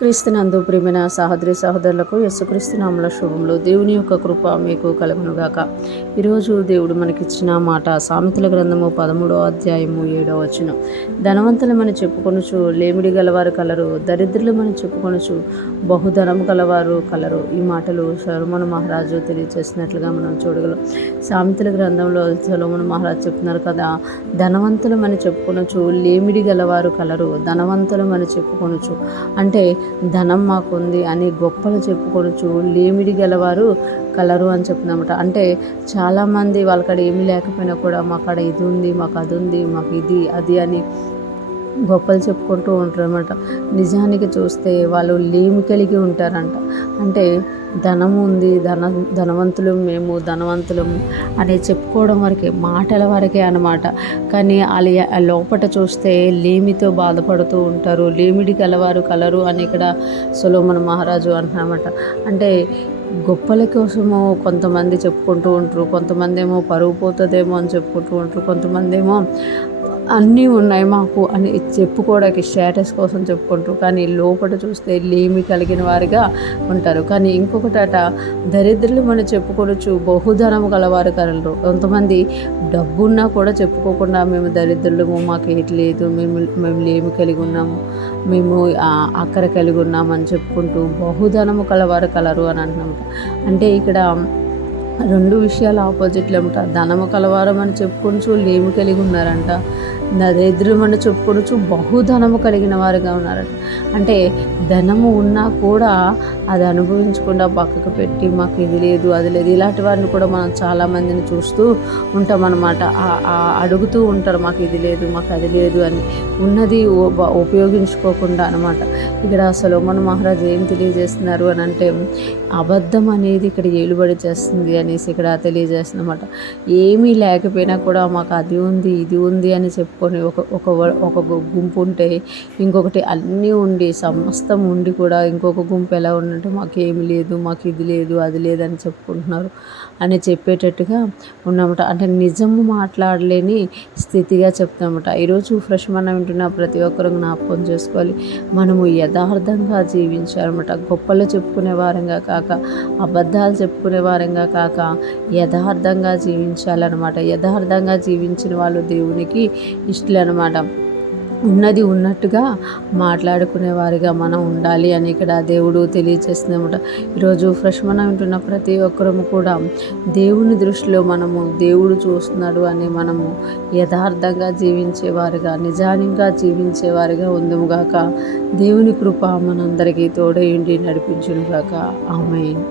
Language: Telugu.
క్రీస్తునందు ప్రియమైన సహోదరి సహోదరులకు యేసుక్రీస్తు నామములో శుభములు. దేవుని యొక్క కృప మీకు కలుగునుగాక. ఈరోజు దేవుడు మనకిచ్చిన మాట సామెతల గ్రంథము 13వ అధ్యాయము 7వ వచనం. ధనవంతులమని చెప్పుకొనుచు లేమిడి గలవారు కలరు, దరిద్రులమని చెప్పుకొనుచు బహుధనము గలవారు కలరు. ఈ మాటలు సొలొమోను మహారాజు తెలియజేసినట్లుగా మనం చూడగలం. సామెతల గ్రంథంలో సొలొమోను మహారాజు చెప్తున్నారు కదా, ధనవంతులమని చెప్పుకొనుచు లేమిడి గలవారు కలరు, ధనవంతులమని చెప్పుకొనుచు అంటే ధనం మాకుంది అని గొప్పలు చెప్పుకొనుచు లేమిడి గలవారు కలరు అని చెప్తున్నమాట. అంటే చాలామంది వాళ్ళకాడ ఏమీ లేకపోయినా కూడా మాకాడ ఇది ఉంది, మాకు అది ఉంది, మాకు ఇది అది అని గొప్పలు చెప్పుకుంటూ ఉంటారు అన్నమాట. నిజానికి చూస్తే వాళ్ళు లేమి కలిగి ఉంటారంట. అంటే ధనం ఉంది, ధనవంతులు మేము ధనవంతులము అని చెప్పుకోవడం వరకే, మాటల వరకే అన్నమాట. కానీ వాళ్ళ లోపట చూస్తే లేమితో బాధపడుతూ ఉంటారు. లేమిడి కలవారు కలరు అని ఇక్కడ సొలొమోను మహారాజు అంటున్నమాట. అంటే గొప్పల కోసము కొంతమంది చెప్పుకుంటూ ఉంటారు, కొంతమంది ఏమో పరువు పోతుందేమో అని చెప్పుకుంటూ ఉంటారు, కొంతమంది ఏమో అన్నీ ఉన్నాయి మాకు అని చెప్పుకోవడానికి స్టేటస్ కోసం చెప్పుకుంటారు. కానీ లోపల చూస్తే లేమి కలిగిన వారిగా ఉంటారు. కానీ ఇంకొకటట, దరిద్రులు మనం చెప్పుకోవచ్చు బహుధనము గలవారు కలరు. కొంతమంది డబ్బున్నా కూడా చెప్పుకోకుండా మేము దరిద్రులము, మాకు ఏటి లేదు, మేము లేమి కలిగి ఉన్నాము, మేము అక్కర కలిగి ఉన్నామని చెప్పుకుంటూ బహుధనము కలవారు కలరు అని అంటున్నాము. అంటే ఇక్కడ రెండు విషయాలు ఆపోజిట్లు అనమాట. ధనము కలవారం అని చెప్పుకొనుచు లేమి కలిగి ఉన్నారంట, దరిద్రమని చెప్పుకొనుచు బహుధనము కలిగిన వారుగా ఉన్నారంట. అంటే ధనము ఉన్నా కూడా అది అనుభవించకుండా పక్కకు పెట్టి మాకు ఇది లేదు అది లేదు, ఇలాంటి వారిని కూడా మనం చాలామందిని చూస్తూ ఉంటాం అన్నమాట. అడుగుతూ ఉంటారు, మాకు ఇది లేదు మాకు అది లేదు అని, ఉన్నది ఉపయోగించుకోకుండా అనమాట. ఇక్కడ సొలొమోను మహారాజు ఏం తెలియజేస్తున్నారు అని అంటే, అబద్ధం అనేది ఇక్కడ ఏలుబడి చేస్తుంది అనేసి ఇక్కడ తెలియజేస్తున్నమాట. ఏమీ లేకపోయినా కూడా మాకు అది ఉంది ఇది ఉంది అని చెప్పుకొని ఒక గుంపు ఉంటే, ఇంకొకటి అన్నీ ఉండి సమస్తం ఉండి కూడా ఇంకొక గుంపు ఎలా ఉందంటే మాకు ఏమి లేదు, మాకు ఇది లేదు అది లేదని చెప్పుకుంటున్నారు అని చెప్పేటట్టుగా ఉన్నమాట. అంటే నిజము మాట్లాడలేని స్థితిగా చెప్తామట. ఈరోజు ఫ్రెష్ మనం వింటున్న ప్రతి ఒక్కరూ జ్ఞాపకం చేసుకోవాలి, మనము యథార్థంగా జీవించాలన్నమాట. గొప్పలు చెప్పుకునే వారంగా కాక, అబద్ధాలు చెప్పుకునే వారంగా కాక, యథార్థంగా జీవించాలన్నమాట. యథార్థంగా జీవించిన వాళ్ళు దేవునికి ఇష్టలన్నమాట. ఉన్నది ఉన్నట్టుగా మాట్లాడుకునే వారిగా మనం ఉండాలి అని ఇక్కడ దేవుడు తెలియజేస్తుందన్నమాట. ఈరోజు ఫ్రెష్ మనం వింటున్న ప్రతి ఒక్కరము కూడా దేవుని దృష్టిలో మనము దేవుడు చూస్తున్నాడు అని మనము యథార్థంగా జీవించేవారుగా, నిజానిగా జీవించేవారుగా ఉందుముగాక. దేవుని కృప మనందరికీ తోడయుండి నడిపించునుగాక. ఆమేన్.